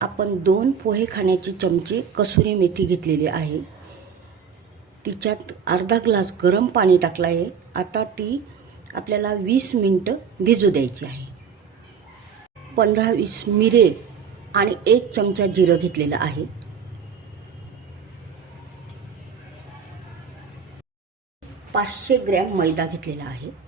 आपण दोन पोहे खाण्याची चमचे कसुरी मेथी घेतलेली आहे. तिच्यात अर्धा ग्लास गरम पाणी टाकलं आहे. आता ती आपल्याला वीस मिनटं भिजू द्यायची आहे. पंधरा वीस मिरे आणि एक चमचा जिरं घेतलेलं आहे. पाचशे ग्रॅम मैदा घेतलेला आहे.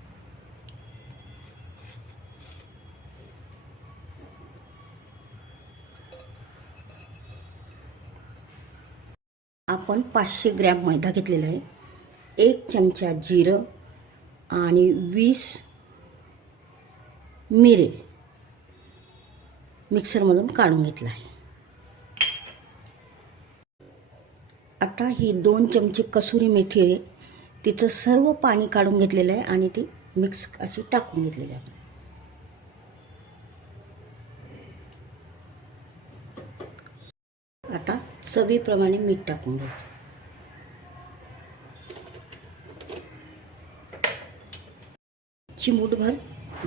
आपण पाचशे ग्रॅम मैदा घेतलेला आहे. एक चमचा जिरं आणि वीस मिरे मिक्सरमधून काढून घेतला आहे. आता ही दोन चमचे कसुरी मेथी आहे. तिचं सर्व पाणी काढून घेतलेलं आहे आणि ती मिक्स अशी टाकून घेतलेली आहे आता चवीप्रमाणे मीठ टाकून घ्यायचं. चिमूटभर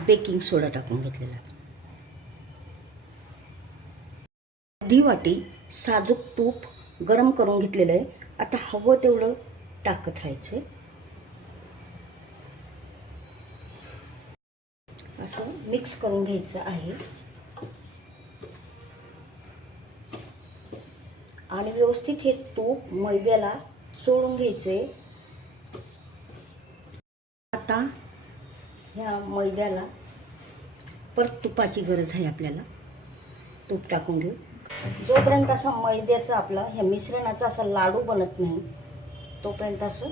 बेकिंग सोडा टाकून घेतलेला. आहे अर्धी वाटी साजूक तूप गरम करून घेतलेलं आहे. आता हवं तेवढं टाकत राहायचं असं मिक्स करून घ्यायचं आहे. आणि व्यवस्थित हे तूप मैद्याला सोडून घ्यायचे. आता ह्या मैद्याला परत तुपाची गरज आहे आपल्याला. तूप टाकून घेऊ. जोपर्यंत असा मैद्याचा आपला ह्या मिश्रणाचा असा लाडू बनत नाही तोपर्यंत असं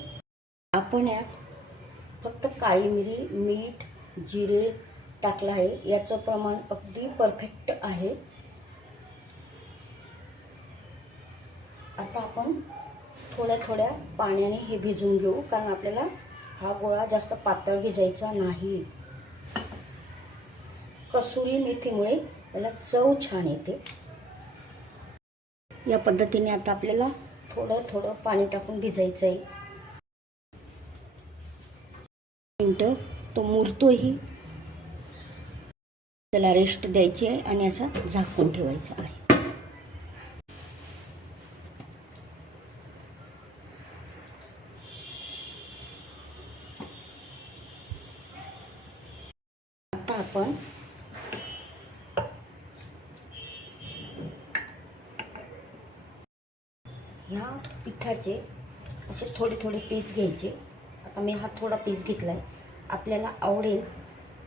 आपण यात फक्त काळी मिरी मीठ जिरे टाकलं आहे. याचं प्रमाण अगदी परफेक्ट आहे. आता आपण थोड्या थोड्या पाण्याने हे भिजून घेऊ कारण आपल्याला हा गोळा जास्त पातळ भिजायचा नाही. कसुरी मेथीमुळे याला चव छान येते. या पद्धतीने आता आपल्याला थोडं थोडं पाणी टाकून भिजायचं आहे मिनटं तो मुरतोही. त्याला रेस्ट द्यायची आहे आणि असा झाकून ठेवायचा आहे आता आपण ह्या पिठाचे असे थोडे थोडे पीस घ्यायचे. आता मी हा थोडा पीस घेतला आहे आपल्याला आवडेल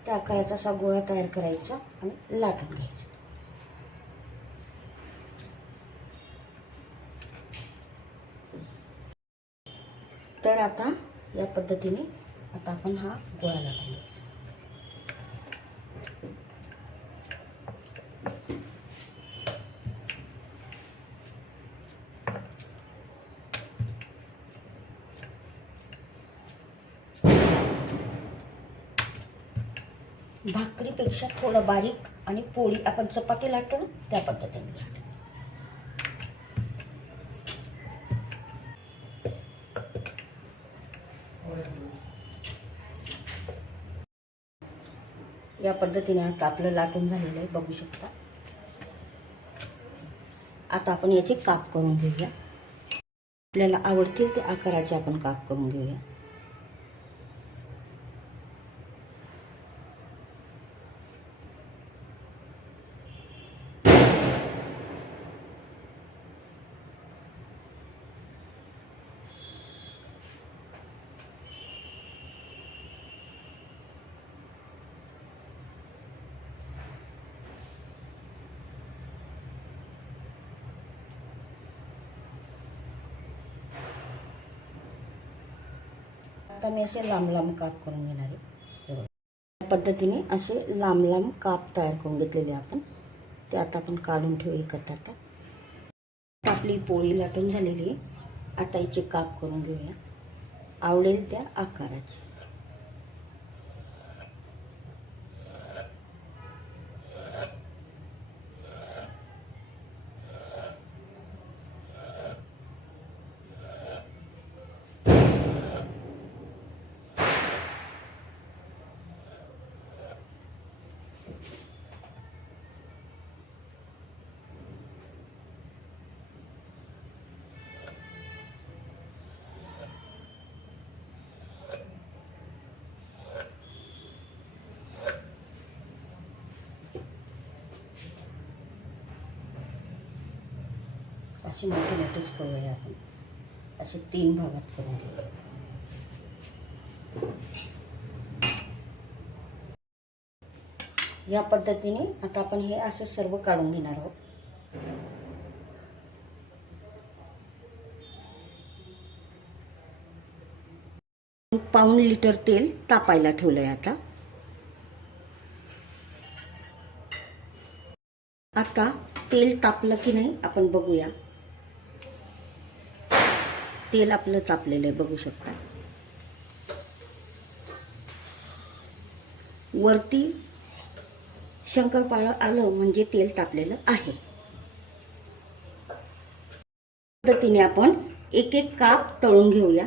त्या आकाराचा असा गोळा तयार करायचा आणि लाटून घ्यायचा. तर आता या पद्धतीने आता आपण हा गोळा लाटून भाकरीपेक्षा थोडं बारीक आणि पोळी आपण चपाती लाटतो ना त्या पद्धतीने या पद्धतीने आता आपलं लाटून झालेलं आहे बघू शकता. आता आपण याचे काप करून घेऊया. आपल्याला आवडतील ते आकाराचे आपण काप करून घेऊया. आता मी असे लांब लांब काप करून घेणार आहे. या पद्धतीने असे लांब लांब काप तयार करून घेतलेले आपण. ते आता आपण काढून ठेवू एकत्र आता. आता आपली पोळी लाटून झालेली आहे. आता याचे काप करून घेऊया. आवडेल त्या आकाराचे. असे मोठे मोठेच करूया आपण. असे तीन भागात करून घेऊ. या पद्धतीने आता आपण हे असं सर्व काढून घेणार आहोत. पाऊण लिटर तेल तापायला ठेवलंय आता. आता तेल तापलं की नाही आपण बघूया. तेल आपलं तापलेलं आहे बघू शकता. वरती शंकरपाळं आलं म्हणजे तेल तापलेलं आहे. पद्धतीने आपण एक एक काप तळून घेऊया.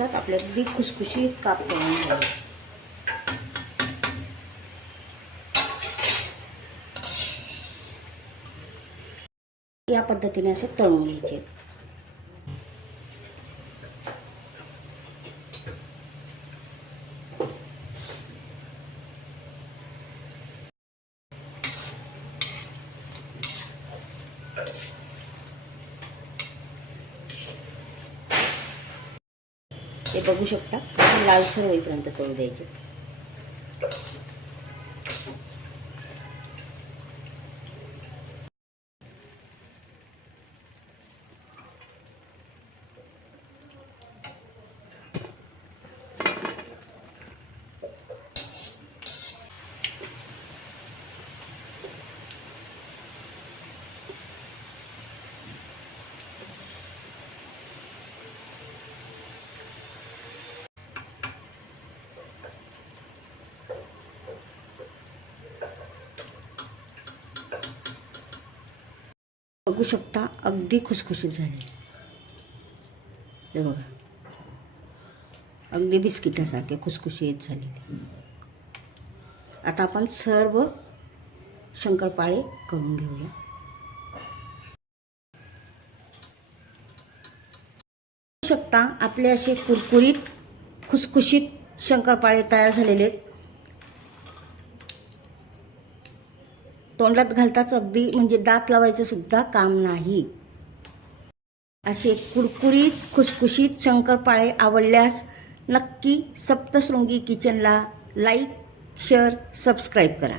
त्यात आपल्याला अगदी खुसखुशीत काप करून घ्यावे या पद्धतीने असे तळून घ्यायचे. बघू शकता. लालसर होईपर्यंत तळू द्यायचे. बघू शकता अगदी खुसखुशीत झाले. हे बघा. अगदी बिस्किटासारखे खुसखुशीत झालेले आता आपण सर्व शंकरपाळे करून घेऊया. शकता आपले असे कुरकुरीत खुसखुशीत शंकरपाळे तयार झालेले तोंडात घालताच अगदी म्हणजे दात लावायचं सुद्धा काम नाही. असे कुरकुरीत खुसखुशीत शंकरपाळे आवडल्यास नक्की सप्तशृंगी किचनला लाईक शेअर सबस्क्राईब करा.